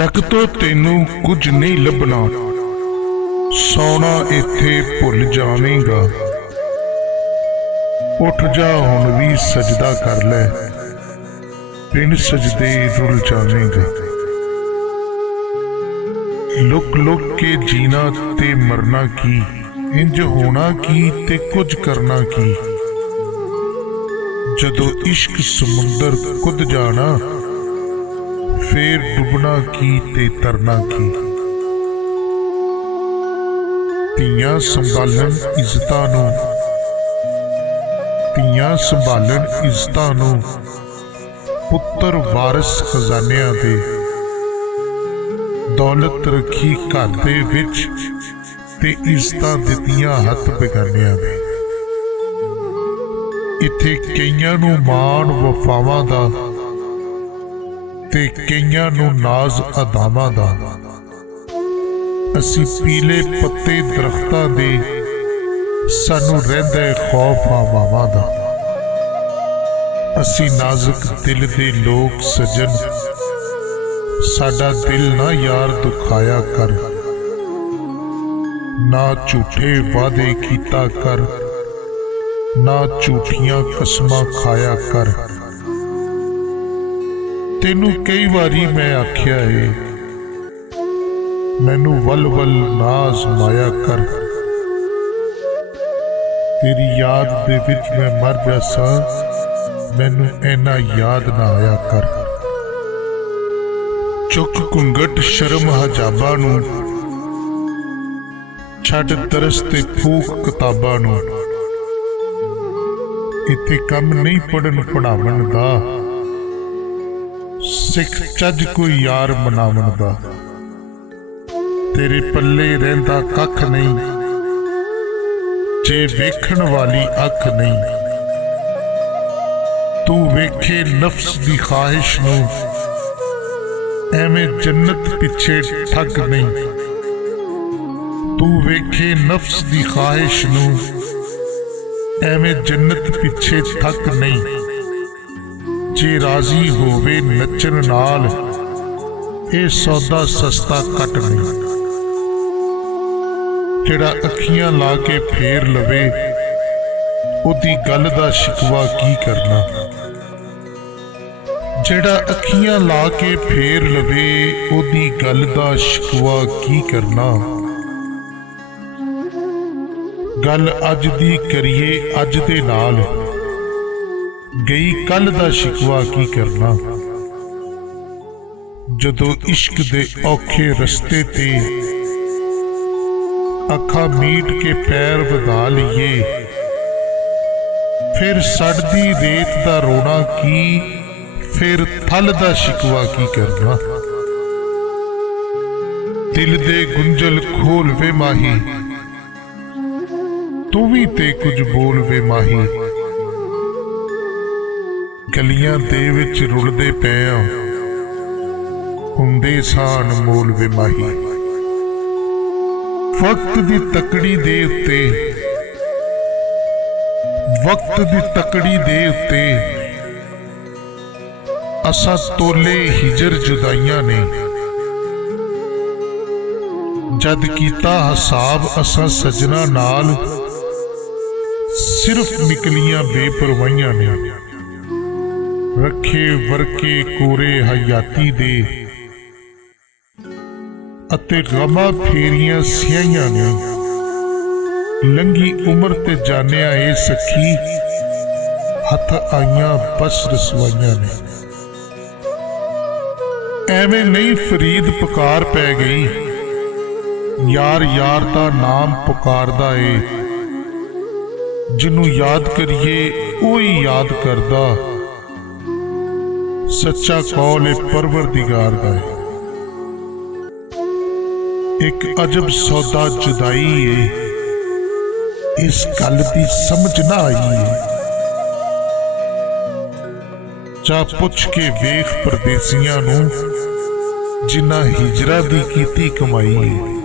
जग तो तेनू कुछ नहीं लभना, सौना इत्थे भुल जावेगा। उठ जा हुण भी सजदा कर लै, बिन सजदे रुल जावेगा। लुक लुक के जीना ते मरना की, इंज होना की ते कुछ करना की। जदों इश्क समुंदर कुद जाना, फिर डुबना की ते तरना की। धीआं संभालन इज्जतां नूं, धीआं संभालन इज्जतां नूं, पुत्तर वारिस खजानिਆਂ दे। दौलत रखी घर दे विच ते इज्जतां दित्तियां हत्थ बेगानिਆਂ दे। इत्थे कईयां नूं माण वफावां दा ते कईयां नूं नाज अदावां दा। असीं पीले पत्ते दरख्तां दे, सानूं रहिंदा खौफ हवावां दा। असीं नाजुक दिल दे लोग सजन, साडा दिल ना यार दुखाया कर। ना झूठे वादे कीता कर, ना झूठियां कसमां खाया कर। तेनू कई बारी मैं आख्या है, मैनू वल वल ना आजमाया कर। तेरी याद दे विच मैं मर जासा, मैनू ऐना याद ना आया कर। चुक घुंघट शर्म हजाबा नू, छड्ड तरस ते फूक किताबां नू। इत्थे कम नहीं पढ़न पढ़ावन दा, सिख चज कोई यार मनावन दा। तेरे पल्ले रहिंदा कख नहीं, जे वेखण वाली अख नहीं। तू वेखे नफ्स दी ख्वाहिश नूं, एवें जन्नत पिछे ठग नहीं। तू वेखे नफ्स दी ख्वाहिश नूं, एवें जन्नत पिछे ठग नहीं। जे राजी होवे नचन नाल, ए सौदा सस्ता कट नहीं। जेड़ा अखियां ला के फेर लवे, ओदी गल दा शिकवा की करना। जेड़ा अखियां ला के फेर लवे, ओदी गल दा शिकवा की करना। गल अज दी करिए अज दे नाल, गई कल दा शिकवा की करना। जदों इश्क दे औखे रस्ते ते अखा मीट के पैर वधा लीए, फिर सड़दी रेत दा रोना की, फिर थल दा शिकवा की करना। दिल दे गुंजल खोल वे माही, तू भी ते कुछ बोल वे माही। गलियां दे विच रुलदे पे हुंदे सान मोल वे माही। वक्त दी तकड़ी दे उत्ते, वक्त दी तकड़ी दे उत्ते, असा तोले हिजर जुदाइयां ने। जद कीता हिसाब असा सजना नाल, सिर्फ निकलियां बेपरवाहियां ने। रखे वरके कोरे हयाती दे, अते गमा फेरियां सियाइयां ने। लंघी उम्र ते जानिया ए सखी, हथ आइयां बस रसवाइयां ने। एवें नहीं फरीद पुकार पै गई, यार यार दा नाम पुकारदा ए। जिन्नू याद करिए ओही याद करदा, सच्चा कौल ए परवरदिगार दा है। एक अजब सौदा जुदाई है, इस गल दी समझ ना आई है। जा पुछ के वेख परदेसियां नूं, जिन्हां हिजरा दी कीती कमाई है।